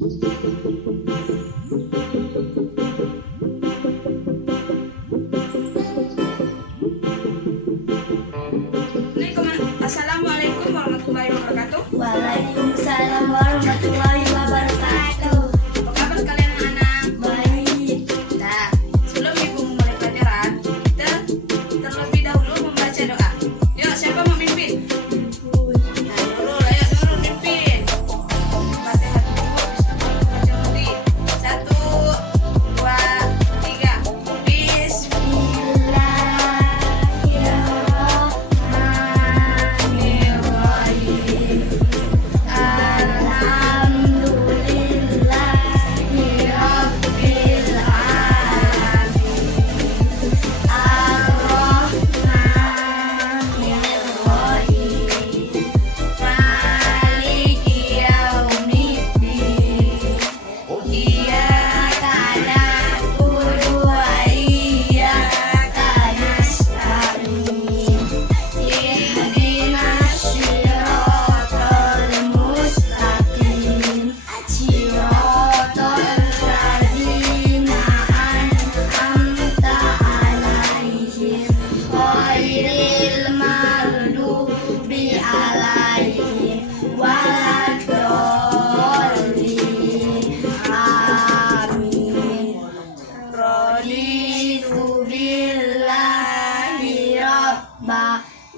Assalamualaikum warahmatullahi wabarakatuh. Waalaikumsalam warahmatullahi wabarakatuh. Apa kabar kalian anak? Baik. Nah, sebelum ibu memulai pelajaran, kita terlebih dahulu membaca doa. Yuk, siapa mau mimpin? Nah, Nurul, ayo Nurul mimpin. Fatihah dulu, bismillahirrahmanirrahim. 1, 2, 3.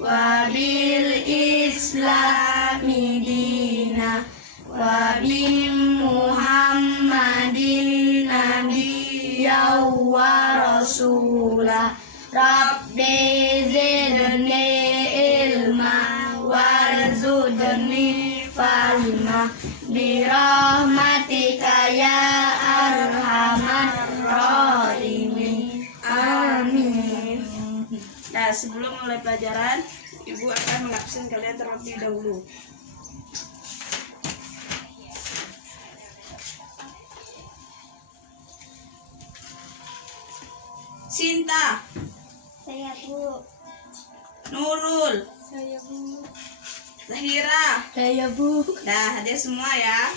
Wabil Islami dina wabi Muhammadin nabiyya wa rasulah Rabbi zidni ilma warzuqni fahma birahmatika ya arhamar rahimin. Amin. Nah, sebelum mulai pelajaran, ibu akan mengabsen kalian terlebih dahulu. Sinta, Saya Bu. Nurul, Saya Bu. Zahira. Saya Bu. Dah, hadir semua ya.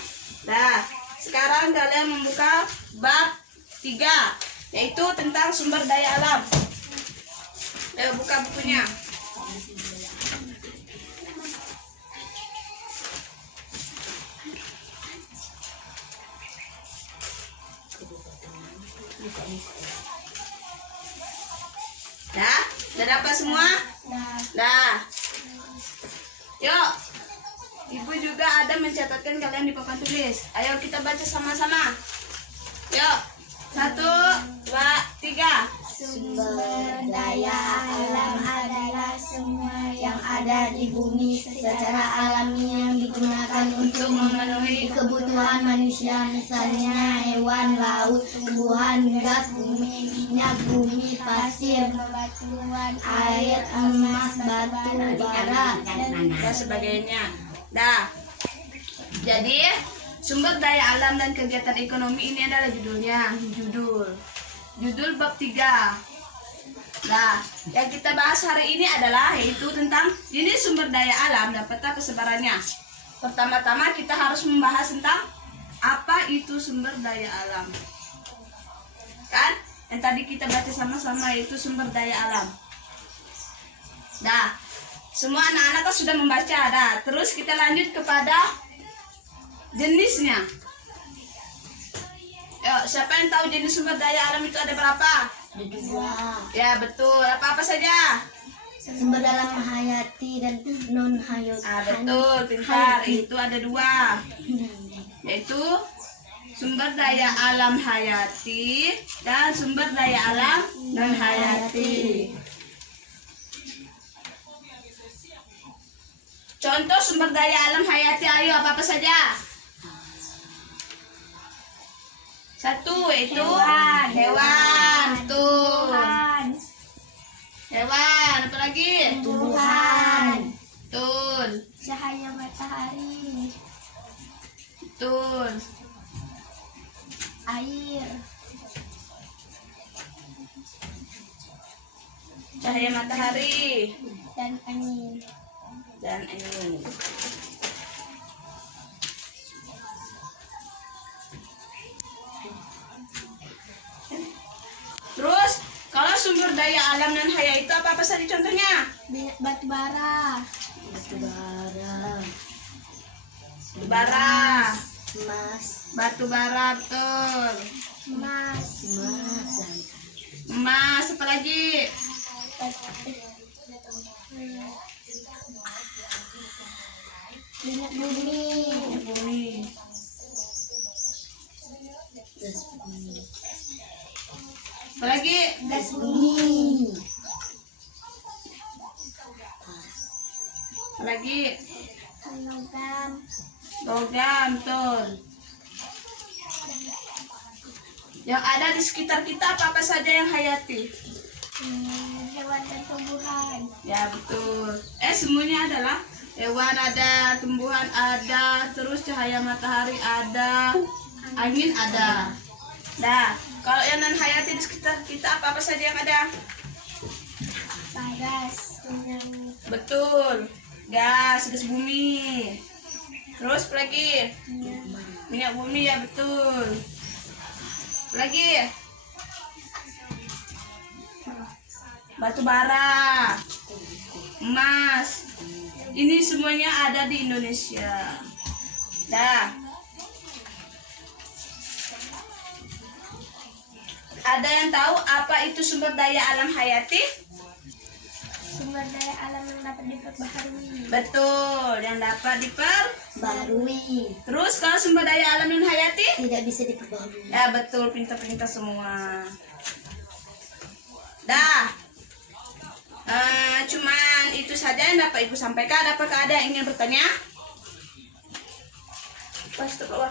Dah, sekarang kalian membuka bab 3, yaitu tentang sumber daya alam. Ayo buka bukunya. Dah dapat semua? Dah. Yuk. Ibu juga ada mencatatkan kalian di papan tulis. Ayo kita baca sama-sama. Yuk. 1, 2, 3. Sumber daya alam adalah semua yang ada di bumi secara alami yang digunakan untuk memenuhi kebutuhan manusia, misalnya hewan, laut, tumbuhan, gas bumi, minyak bumi, pasir, batuan, air, emas, batu bara, dan sebagainya. Dah. Jadi sumber daya alam dan kegiatan ekonomi ini adalah judulnya. Judul bab 3. Nah, yang kita bahas hari ini adalah yaitu tentang jenis sumber daya alam dan peta persebarannya. Pertama-tama kita harus membahas tentang apa itu sumber daya alam. Kan? Yang tadi kita baca sama-sama yaitu sumber daya alam. Nah, semua anak-anak kan sudah membaca. Nah, terus kita lanjut kepada jenisnya. Yuk, siapa yang tahu jenis sumber daya alam itu ada berapa? ada dua. Ya, betul. Apa-apa saja? Sumber dalam hayati dan non hayati. Betul, pintar. Itu ada 2. Yaitu sumber daya alam hayati dan sumber daya alam non hayati. Contoh sumber daya alam hayati, ayo apa-apa saja? 1 yaitu hewan. Betul. Hewan, apa lagi? Tuhan. Betul. Cahaya matahari. Betul. Air. Cahaya matahari Dan angin. dan angin. alam nan hayati itu apa saja contohnya? Batu bara. Bara. Emas. Batu bara, betul. Emas. Emas, apa lagi? Minyak bumi. Bumi. Apa lagi? Gas bumi. Apa lagi? Logam. Logam, betul. Yang ada di sekitar kita apa saja yang hayati? Hewan dan tumbuhan. Ya, betul. Semuanya adalah hewan ada, tumbuhan ada, terus cahaya matahari ada, angin ada. Nah, kalau yang non hayati di sekitar kita apa saja yang ada? Gas. Betul. Gas bumi. Terus apa lagi? Minyak bumi, ya betul. Apa lagi? Batu bara, emas. Ini semuanya ada di Indonesia. Dah. Ada yang tahu apa itu sumber daya alam hayati? Sumber daya alam yang dapat diperbaharui. Betul, yang dapat Barui. Terus kalau sumber daya alam non hayati? Tidak bisa diperbaharui. Ya betul, pintar-pintar semua. Dah. Cuman itu saja yang dapat Ibu sampaikan. Apakah ada yang ingin bertanya? Pas ke bawah.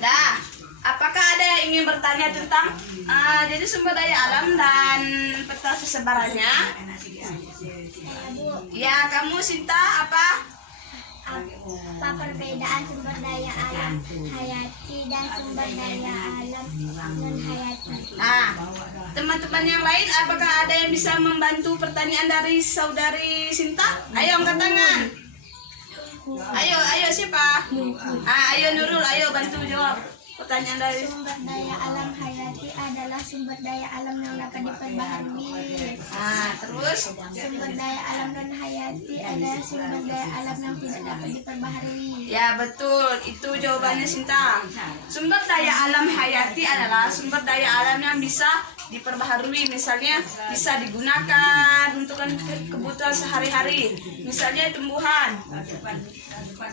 Dah. Apakah ada yang ingin bertanya tentang jadi sumber daya alam dan peta sebarannya? Ya, kamu Sinta apa? Apa perbedaan sumber daya alam hayati dan sumber daya alam non hayati? Nah, teman-teman yang lain, apakah ada yang bisa membantu pertanyaan dari saudari Sinta? Ayo angkat tangan. Ayo siapa? Ayo Nurul, ayo bantu jawab pertanyaan dari. Sumber daya alam hayati adalah sumber daya alam yang dapat diperbaharui. Terus Sumber daya alam non hayati adalah sumber daya alam yang tidak dapat diperbaharui. ya betul, itu jawabannya Sinta. Sumber daya alam hayati adalah sumber daya alam yang bisa diperbaharui, misalnya bisa digunakan untuk kebutuhan sehari-hari, misalnya tumbuhan.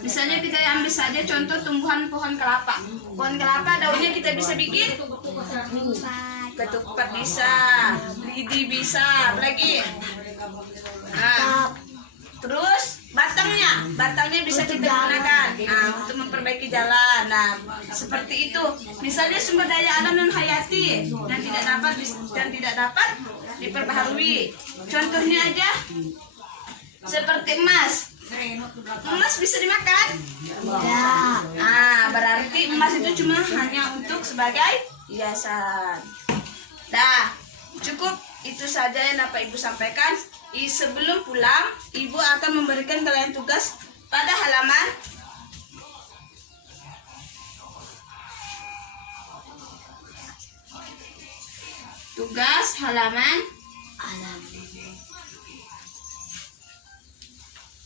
Misalnya kita ambil saja contoh tumbuhan pohon kelapa. Pohon kelapa daunnya kita bisa bikin ketupat, bisa lidi, bisa. Apa lagi? Terus batangnya bisa kita gunakan untuk memperbaiki jalan. Nah, seperti itu. Misalnya sumber daya alam non hayati dan tidak dapat diperbaharui. Contohnya aja seperti emas. Emas bisa dimakan? Tidak. Berarti emas itu cuma hanya untuk sebagai hiasan. Dah, cukup itu saja yang dapat Ibu sampaikan. Sebelum pulang, Ibu akan memberikan kalian tugas pada halaman halaman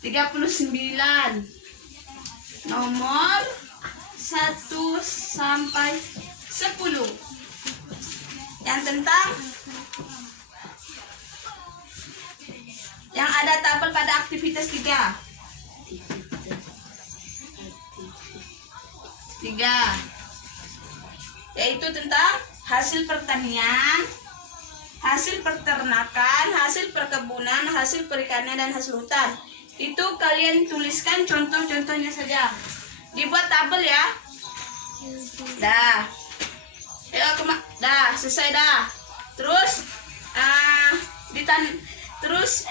39, nomor 1 sampai 10, yang tentang yang ada tabel pada aktivitas 3, yaitu tentang hasil pertanian, hasil peternakan, hasil perkebunan, hasil perikanan, dan hasil hutan. Itu kalian tuliskan contoh-contohnya saja. Dibuat tabel ya. Dah. Dah, selesai dah. Terus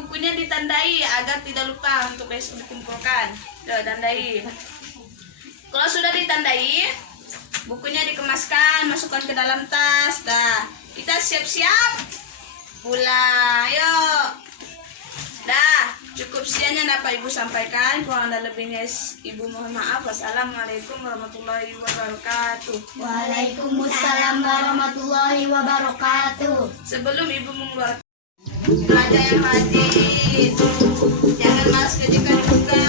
bukunya ditandai agar tidak lupa untuk besok dikumpulkan. Tandai. Kalau sudah ditandai, bukunya dikemaskan, masukkan ke dalam tas. Dah, kita siap-siap pulang. Yuk. Dah. Cukup sekian yang dapat Ibu sampaikan. Kurang dan lebihnya Ibu mohon maaf. Wassalamualaikum warahmatullahi wabarakatuh. Waalaikumsalam warahmatullahi wabarakatuh. Sebelum Ibu mengeluarkan pelajar yang hadir, jangan malas ketika dibuka.